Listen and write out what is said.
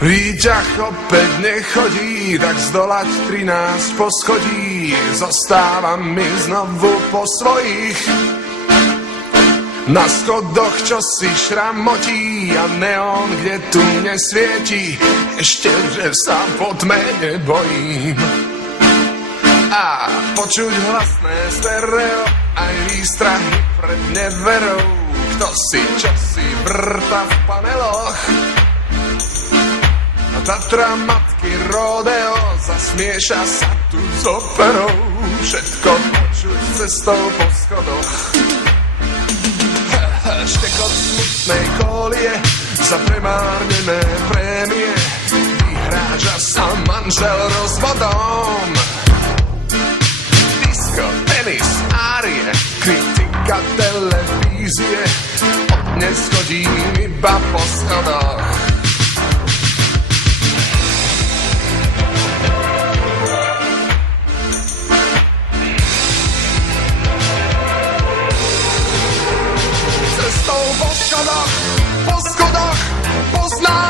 Príťah opäť nechodí, tak zdolať 13 poschodí zostáva mi znovu po svojich. Na schodoch čo si šramotí a neón, kde tu nesvieti, ešte, že sa po tme nebojím. A počuť hlasné stereo, aj výstrahy pred neverou, kto si čo si vrta v paneloch. A Tatra matky rodeo zasmieša sa tu s operou, všetko počuť cestou po schodoch. Štekot smutnej kolie za premárnené prémie, vyhráža sa manžel rozvodom. Disko, tenis, árie, kritika televízie, dnes chodím iba po schodoch. Po schodoch, poznám